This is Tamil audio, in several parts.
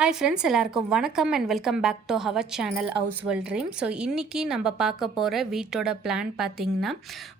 ஹாய் ஃப்ரெண்ட்ஸ் எல்லாருக்கும் வணக்கம் and welcome back to our channel house world dream so இன்றைக்கி நம்ம பார்க்க போகிற வீட்டோட பிளான் பார்த்தீங்கன்னா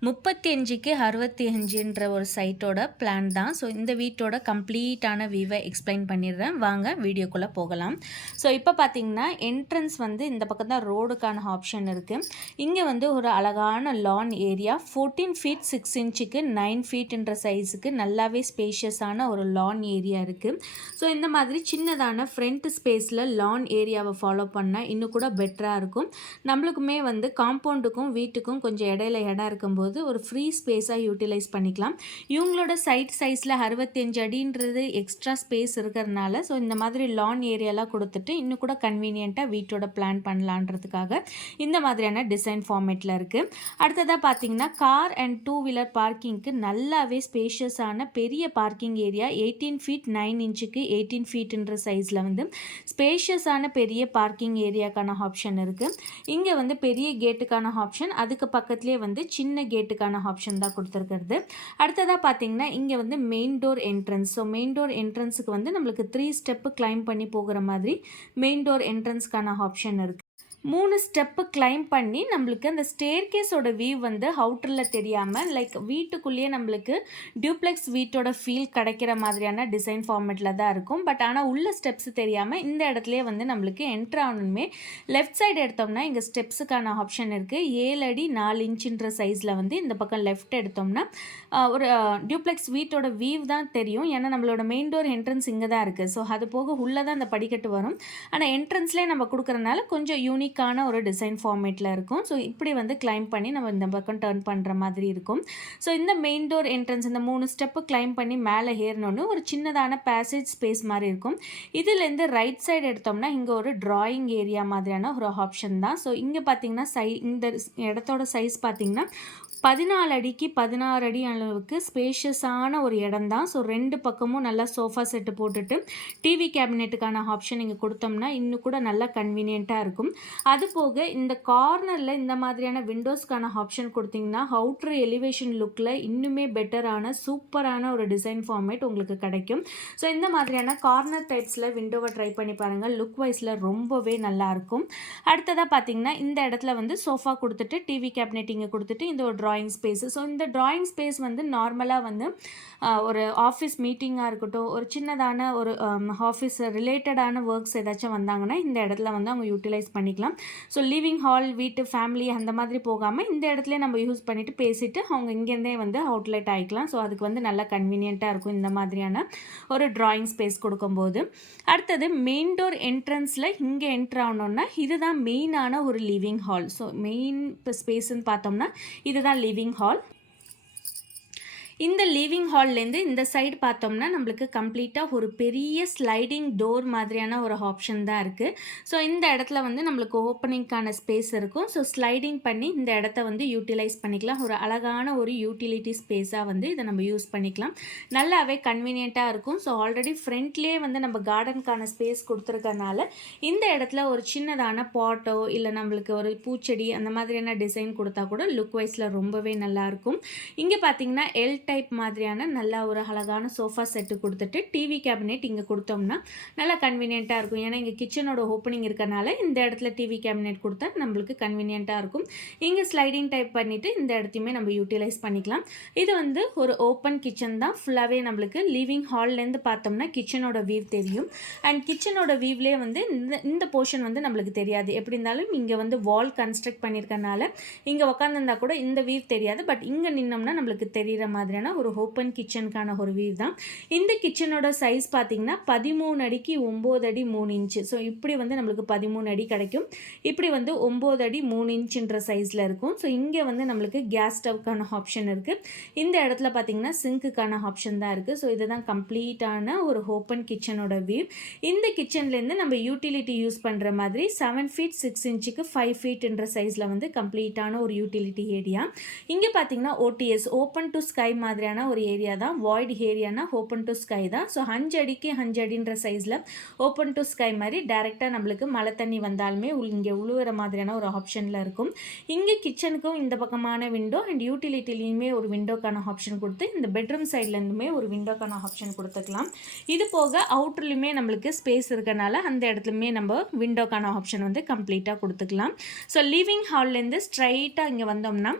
முப்பத்தி அஞ்சுக்கு அறுபத்தி அஞ்சுன்ற ஒரு சைட்டோட பிளான் தான். ஸோ இந்த வீட்டோட கம்ப்ளீட்டான வியூவை எக்ஸ்பிளைன் பண்ணிடுறேன். வாங்க வீடியோக்குள்ளே போகலாம். ஸோ இப்போ பார்த்தீங்கன்னா என்ட்ரன்ஸ் வந்து இந்த பக்கம் தான் ரோடுக்கான ஆப்ஷன் இருக்குது இங்கே வந்து ஒரு அழகான lawn area fourteen feet six இன்ச்சுக்கு நைன் ஃபீட்டுன்ற சைஸுக்கு நல்லாவே ஸ்பேஷியஸான ஒரு லான் ஏரியா இருக்குது ஸோ இந்த மாதிரி சின்னதான ஃப்ரெண்ட் ஃப்ரண்ட் ஸ்பேஸில் லான் ஏரியாவை ஃபாலோ பண்ணால் இன்னும் கூட பெட்டராக இருக்கும். நம்மளுக்குமே வந்து காம்பவுண்டுக்கும் வீட்டுக்கும் கொஞ்சம் இடையில இடம் இருக்கும்போது ஒரு ஃப்ரீ ஸ்பேஸாக யூட்டிலைஸ் பண்ணிக்கலாம். இவங்களோட சைட் சைஸில் அறுபத்தஞ்சு அடின்றது எக்ஸ்ட்ரா ஸ்பேஸ் இருக்கிறதுனால ஸோ இந்த மாதிரி லான் ஏரியாலாம் கொடுத்துட்டு இன்னும் கூட கன்வீனியண்ட்டாக வீட்டோட பிளான் பண்ணலான்றதுக்காக இந்த மாதிரியான டிசைன் ஃபார்மேட்டில் இருக்குது அடுத்ததாக பார்த்தீங்கன்னா கார் அண்ட் டூ வீலர் பார்க்கிங்க்கு நல்லாவே ஸ்பேஷியஸான பெரிய parking area eighteen feet nine இன்ச்சுக்கு எயிட்டீன் ஃபீட்டுன்ற சைஸில் வந்து வந்து ஸ்பேஷியஸான பெரிய பார்க்கிங் ஏரியாக்கான ஆப்ஷன் இருக்குது இங்கே வந்து பெரிய கேட்டுக்கான ஆப்ஷன் அதுக்கு பக்கத்துலேயே வந்து சின்ன கேட்டுக்கான ஆப்ஷன் தான் கொடுத்துருக்கிறது. அடுத்ததாக பார்த்தீங்கன்னா இங்கே வந்து main door entrance so main door என்ட்ரன்ஸுக்கு வந்து நம்மளுக்கு த்ரீ ஸ்டெப்பு கிளைம் பண்ணி போகிற மாதிரி மெயின் டோர் என்ட்ரன்ஸ்க்கான ஆப்ஷன் இருக்குது மூணு ஸ்டெப்பு கிளைம் பண்ணி நம்மளுக்கு அந்த ஸ்டேர்கேஸோட வியூ வந்து அவுட்டரில் தெரியாமல் லைக் வீட்டுக்குள்ளேயே நம்மளுக்கு டியூப்ளெக்ஸ் வீட்டோட ஃபீல் கிடைக்கிற மாதிரியான டிசைன் ஃபார்மேட்டில் தான் இருக்கும். பட் ஆனால் உள்ள ஸ்டெப்ஸ் தெரியாமல் இந்த இடத்துலையே வந்து நம்மளுக்கு என்ட்ரு ஆகணுமே. லெஃப்ட் சைடு எடுத்தோம்னா இங்கே ஸ்டெப்ஸுக்கான ஆப்ஷன் இருக்குது ஏழு அடி நாலு இன்ச்சுன்ற சைஸில் வந்து இந்த பக்கம் லெஃப்ட் எடுத்தோம்னா ஒரு டியூப்ளெக்ஸ் வீட்டோட வியூ தான் தெரியும். ஏன்னா நம்மளோட மெயின் டோர் என்ட்ரன்ஸ் இங்கே தான் இருக்குது ஸோ அது போக உள்ளே தான் அந்த படிக்கட்டு வரும். ஆனால் என்ட்ரன்ஸ்லேயே நம்ம கொடுக்குறதுனால கொஞ்சம் யூனிக் யூனிக்கான ஒரு டிசைன் ஃபார்மேட்டில் இருக்கும். ஸோ இப்படி வந்து கிளைம் பண்ணி நம்ம இந்த பக்கம் டேர்ன் பண்ணுற மாதிரி இருக்கும். ஸோ இந்த மெயின் டோர் என்ட்ரன்ஸ் இந்த மூணு ஸ்டெப்பு கிளைம் பண்ணி மேலே ஏறினோன்னு ஒரு சின்னதான பேசேஜ் ஸ்பேஸ் மாதிரி இருக்கும். இதுலேருந்து ரைட் சைடு எடுத்தோம்னா இங்கே ஒரு ட்ராயிங் ஏரியா மாதிரியான ஒரு ஆப்ஷன் தான். ஸோ இங்கே பார்த்தீங்கன்னா சை இந்த இடத்தோட சைஸ் பார்த்தீங்கன்னா பதினாலு அடிக்கு பதினாறு அடி அளவுக்கு ஸ்பேஷியஸான ஒரு இடம் தான். ஸோ ரெண்டு பக்கமும் நல்லா சோஃபா செட்டு போட்டுட்டு டிவி கேபினெட்டுக்கான ஆப்ஷன் இங்கே கொடுத்தோம்னா இன்னும் கூட நல்லா கன்வீனியண்ட்டாக இருக்கும். அது போக இந்த கார்னரில் இந்த மாதிரியான விண்டோஸ்க்கான ஆப்ஷன் கொடுத்தீங்கன்னா அவுட்ரு எலிவேஷன் லுக்கில் இன்னுமே பெட்டரான சூப்பரான ஒரு டிசைன் ஃபார்மேட் உங்களுக்கு கிடைக்கும். ஸோ இந்த மாதிரியான கார்னர் டைப்ஸில் விண்டோவை ட்ரை பண்ணி பாருங்கள் லுக் வைஸில் ரொம்பவே நல்லாயிருக்கும் அடுத்ததாக பார்த்தீங்கன்னா இந்த இடத்துல வந்து சோஃபா கொடுத்துட்டு டிவி கேபினெட் இங்கே கொடுத்துட்டு இந்த ஒரு ட்ராயிங் ஸ்பேஸு ஸோ இந்த ட்ராயிங் ஸ்பேஸ் வந்து நார்மலாக வந்து ஒரு ஆஃபீஸ் மீட்டிங்காக இருக்கட்டும் ஒரு சின்னதான ஒரு ஆஃபீஸ் ரிலேட்டடான ஒர்க்ஸ் ஏதாச்சும் வந்தாங்கன்னா இந்த இடத்துல வந்து அவங்க யூட்டிலைஸ் பண்ணிக்கலாம். ஸோ லிவிங் ஹால் வீட்டு ஃபேமிலி அந்த மாதிரி போகாமல் இந்த இடத்துல நம்ம யூஸ் பண்ணிவிட்டு பேசிவிட்டு அவங்க இங்கேருந்தே வந்து அவுட்லெட் ஆகிக்கலாம் ஸோ அதுக்கு வந்து நல்லா கன்வீனியண்ட்டாக இருக்கும் இந்த மாதிரியான ஒரு ட்ராயிங் ஸ்பேஸ் கொடுக்கும்போது. அடுத்தது மெயின் டோர் என்ட்ரன்ஸில் இங்கே என்ட்ரு ஆனோன்னா இதுதான் மெயினான ஒரு லிவிங் ஹால் ஸோ மெயின் இப்போ ஸ்பேஸ்ன்னு பார்த்தோம்னா இதுதான் லிவிங் ஹால் இந்த லிவிங் ஹால்லேருந்து இந்த சைடு பார்த்தோம்னா நம்மளுக்கு கம்ப்ளீட்டாக ஒரு பெரிய ஸ்லைடிங் டோர் மாதிரியான ஒரு ஆப்ஷன் தான் இருக்குது ஸோ இந்த இடத்துல வந்து நம்மளுக்கு ஓப்பனிங்க்கான ஸ்பேஸ் இருக்கும். ஸோ ஸ்லைடிங் பண்ணி இந்த இடத்த வந்து யூட்டிலைஸ் பண்ணிக்கலாம். ஒரு அழகான ஒரு யூட்டிலிட்டி ஸ்பேஸாக வந்து இதை நம்ம யூஸ் பண்ணிக்கலாம். நல்லாவே கன்வீனியண்ட்டாக இருக்கும். ஸோ ஆல்ரெடி ஃப்ரண்ட்லேயே வந்து நம்ம கார்டனுக்கான ஸ்பேஸ் கொடுத்துருக்கனால இந்த இடத்துல ஒரு சின்னதான பாட்டோ இல்லை நம்மளுக்கு ஒரு பூச்செடி அந்த மாதிரியான டிசைன் கொடுத்தா கூட லுக் வைஸில் ரொம்பவே நல்லாயிருக்கும் இங்கே பார்த்தீங்கன்னா எல்ட் டைப் மாதிரியான நல்லா ஒரு அழகான சோஃபா செட்டு கொடுத்துட்டு டிவி கேபினெட் இங்கே கொடுத்தோம்னா நல்லா கன்வீனியண்ட்டாக இருக்கும். ஏன்னா இங்கே கிச்சனோட ஓப்பனிங் இருக்கனால இந்த இடத்துல டிவி கேபினெட் கொடுத்தா நம்மளுக்கு கன்வீனியண்ட்டாக இருக்கும். இங்கே ஸ்லைடிங் டைப் பண்ணிவிட்டு இந்த இடத்தையுமே நம்ம யூட்டிலைஸ் பண்ணிக்கலாம். இது வந்து ஒரு ஓப்பன் கிச்சன் தான். ஃபுல்லாகவே நம்மளுக்கு லிவிங் ஹால்லேருந்து பார்த்தோம்னா கிச்சனோட வீவ் தெரியும். அண்ட் கிச்சனோட வியூவ்லேயே வந்து இந்த இந்த போர்ஷன் வந்து நம்மளுக்கு தெரியாது. எப்படி இருந்தாலும் இங்கே வந்து வால் கன்ஸ்ட்ரக்ட் பண்ணியிருக்கனால இங்கே உட்காந்துருந்தா கூட இந்த வீவ் தெரியாது. பட் இங்கே நின்னோம்னா நம்மளுக்கு தெரிகிற மாதிரி மாதிரியான ஒரு ஓப்பன் கிச்சனுக்கான ஒரு வியூ தான். இந்த கிச்சனோட சைஸ் பார்த்திங்கன்னா பதிமூணு அடிக்கு ஒம்பது அடி மூணு இன்ச்சு ஸோ இப்படி வந்து நம்மளுக்கு பதிமூணு அடி கிடைக்கும். இப்படி வந்து ஒம்பது அடி மூணு இன்ச்சுன்ற சைஸில் இருக்கும். ஸோ இங்கே வந்து நம்மளுக்கு கேஸ் ஸ்டவ்க்கான ஆப்ஷன் இருக்குது இந்த இடத்துல பார்த்திங்கன்னா சிங்க்குக்கான ஆப்ஷன் தான் இருக்குது ஸோ இதுதான் கம்ப்ளீட்டான ஒரு ஓப்பன் கிச்சனோட வியூ இந்த கிச்சன்லேருந்து நம்ம யூட்டிலிட்டி யூஸ் பண்ணுற மாதிரி செவன் ஃபீட் சிக்ஸ் இன்ச்சுக்கு ஃபைவ் ஃபீட்ன்ற சைஸில் வந்து கம்ப்ளீட்டான ஒரு யூட்டிலிட்டி ஏரியா இங்கே பார்த்தீங்கன்னா ஓடிஎஸ் ஓப்பன் டு ஸ்கை மாதிரியான ஒரு ஏரியா தான். வாய்டு ஏரியானா ஓப்பன் டு ஸ்கை தான். ஸோ அஞ்சு அடிக்கு அஞ்சு அடின்ற சைஸில் ஓப்பன் டு ஸ்கை மாதிரி டேரெக்டாக நம்மளுக்கு மழை தண்ணி வந்தாலுமே இங்கே உழுவுற மாதிரியான ஒரு ஆப்ஷனில் இருக்கும். இங்கே கிச்சனுக்கும் இந்த பக்கமான விண்டோ அண்ட் யூட்டிலிட்டிலையுமே ஒரு விண்டோக்கான ஆப்ஷன் கொடுத்து இந்த பெட்ரூம் சைட்லேருந்துமே ஒரு விண்டோக்கான ஆப்ஷன் கொடுத்துக்கலாம். இது போக அவுட்ருலையுமே நம்மளுக்கு ஸ்பேஸ் இருக்கனால அந்த இடத்துலையுமே நம்ம விண்டோக்கான ஆப்ஷன் வந்து கம்ப்ளீட்டாக கொடுத்துக்கலாம். ஸோ லிவிங் ஹால்லேருந்து ஸ்ட்ரைட்டாக இங்கே வந்தோம்னா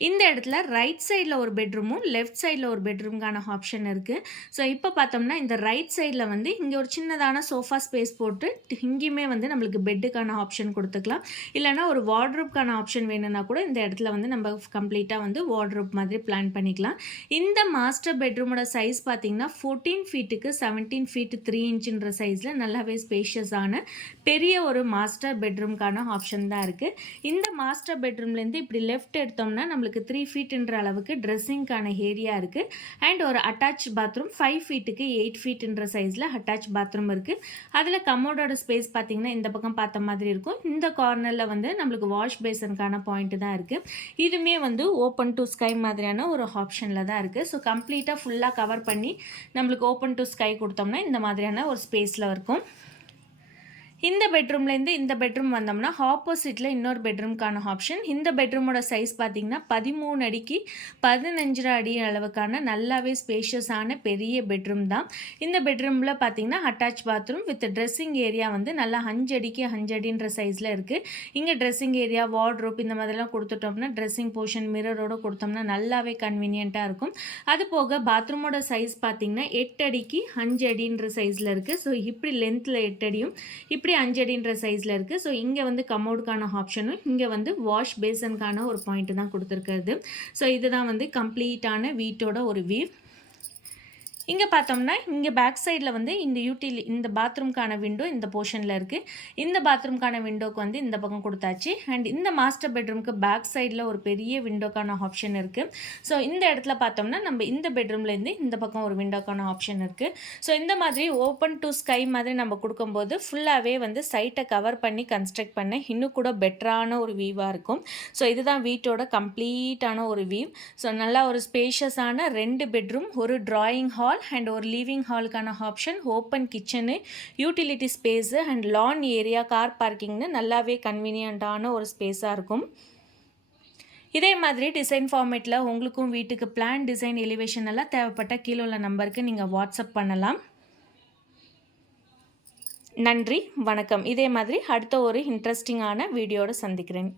இந்த இடத்துல ரைட் சைடில் ஒரு பெட்ரூமும் லெஃப்ட் சைடில் ஒரு பெட்ரூம்க்கான ஆப்ஷன் இருக்குது ஸோ இப்போ பார்த்தோம்னா இந்த ரைட் சைடில் வந்து இங்கே ஒரு சின்னதான சோஃபா ஸ்பேஸ் போட்டு இங்கேயுமே வந்து நம்மளுக்கு பெட்டுக்கான ஆப்ஷன் கொடுத்துக்கலாம். இல்லைனா ஒரு வார்ட்ரூப்க்கான ஆப்ஷன் வேணும்னா கூட இந்த இடத்துல வந்து நம்ம கம்ப்ளீட்டாக வந்து வார்ட்ரூப் மாதிரி பிளான் பண்ணிக்கலாம். இந்த மாஸ்டர் பெட்ரூமோட சைஸ் பார்த்தீங்கன்னா ஃபோர்டீன் ஃபீட்டுக்கு செவன்டீன் ஃபீட்டு த்ரீ இன்ச்சுன்ற சைஸில் நல்லாவே ஸ்பேஷியஸான பெரிய ஒரு மாஸ்டர் பெட்ரூம்க்கான ஆப்ஷன் தான் இருக்குது இந்த மாஸ்டர் பெட்ரூம்லேருந்து இப்படி லெஃப்ட் எடுத்தோம்னா நம்ம நம்மளுக்கு த்ரீ ஃபீட்டுன்ற அளவுக்கு ட்ரெஸ்ஸிங்க்கான ஏரியா இருக்குது அண்ட் ஒரு அட்டாச் பாத்ரூம் ஃபைவ் ஃபீட்டுக்கு எயிட் ஃபீட்டுன்ற சைஸில் அட்டாச் பாத்ரூம் இருக்குது அதில் கமோடோட ஸ்பேஸ் பார்த்திங்கன்னா இந்த பக்கம் பார்த்த மாதிரி இருக்கும். இந்த கார்னரில் வந்து நம்மளுக்கு வாஷ் பேசனுக்கான பாயிண்ட்டு தான் இருக்குது இதுவுமே வந்து ஓப்பன் டு ஸ்கை மாதிரியான ஒரு ஆப்ஷனில் தான் இருக்குது ஸோ கம்ப்ளீட்டாக ஃபுல்லாக கவர் பண்ணி நம்மளுக்கு ஓப்பன் டு ஸ்கை கொடுத்தோம்னா இந்த மாதிரியான ஒரு ஸ்பேஸில் இருக்கும். இந்த பெட்ரூம்லேருந்து இந்த பெட்ரூம் வந்தோம்னா ஆப்போசிட்டில் இன்னொரு பெட்ரூம்க்கான ஆப்ஷன் இந்த பெட்ரூமோட சைஸ் பார்த்திங்கன்னா பதிமூணு அடிக்கு பதினஞ்சரை அடி அளவுக்கான நல்லாவே ஸ்பேஷியஸான பெரிய பெட்ரூம் தான். இந்த பெட்ரூமில் பார்த்திங்கன்னா attach bathroom with dressing area வந்து நல்லா அஞ்சடிக்கு அஞ்சடின்ற சைஸில் இருக்குது இங்கே ட்ரெஸ்ஸிங் ஏரியா வார்ட்ரோப் இந்த மாதிரிலாம் கொடுத்துட்டோம்னா ட்ரெஸ்ஸிங் போர்ஷன் மிரரோடு கொடுத்தோம்னா நல்லாவே கன்வீனியண்ட்டாக இருக்கும். அது போக பாத்ரூமோட சைஸ் பார்த்திங்கன்னா எட்டு அடிக்கு அஞ்சு அடின்ற சைஸில் இருக்குது ஸோ இப்படி லென்த்தில் எட்டு அடியும். இப்படி இப்படி அஞ்சடின்ற சைஸில் இருக்குது ஸோ இங்கே வந்து கமோடுக்கான ஆப்ஷனும் இங்கே வந்து வாஷ் பேசனுக்கான ஒரு பாயிண்ட்டு தான் கொடுத்துருக்கிறது. ஸோ இதுதான் வந்து கம்ப்ளீட்டான வீட்டோட ஒரு வியூ இங்கே பார்த்தோம்னா இங்கே பேக் சைடில் வந்து இந்த யூட்டிலி இந்த பாத்ரூம்க்கான விண்டோ இந்த போர்ஷனில் இருக்குது இந்த பாத்ரூம்க்கான விண்டோக்கு வந்து இந்த பக்கம் கொடுத்தாச்சு. அண்ட் இந்த மாஸ்டர் பெட்ரூம்க்கு பேக் சைடில் ஒரு பெரிய விண்டோக்கான ஆப்ஷன் இருக்குது ஸோ இந்த இடத்துல பார்த்தோம்னா நம்ம இந்த பெட்ரூம்லேருந்து இந்த பக்கம் ஒரு விண்டோக்கான ஆப்ஷன் இருக்குது ஸோ இந்த மாதிரி ஓப்பன் டு ஸ்கை மாதிரி நம்ம கொடுக்கும்போது ஃபுல்லாகவே வந்து சைட்டை கவர் பண்ணி கன்ஸ்ட்ரக்ட் பண்ண இன்னும் கூட பெட்டரான ஒரு வியூவாக இருக்கும். ஸோ இதுதான் வீட்டோட கம்ப்ளீட்டான ஒரு வியூ ஸோ நல்லா ஒரு ஸ்பேஷியஸான ரெண்டு பெட்ரூம் ஒரு ட்ராயிங் ஹால் ஹால் அண்ட் ஒரு living ஹாலுக்கான option open kitchen utility space and lawn area car பார்க்கிங்னு நல்லாவே கன்வீனியண்ட்டான ஒரு ஸ்பேஸாக இருக்கும். இதே மாதிரி டிசைன் ஃபார்மேட்டில் உங்களுக்கும் வீட்டுக்கு பிளான் டிசைன் எலிவேஷன் எல்லாம் தேவைப்பட்ட கீழே உள்ள நம்பருக்கு நீங்கள் வாட்ஸ்அப் பண்ணலாம். நன்றி வணக்கம். இதே மாதிரி அடுத்த ஒரு இன்ட்ரெஸ்டிங்கான வீடியோடு சந்திக்கிறேன்.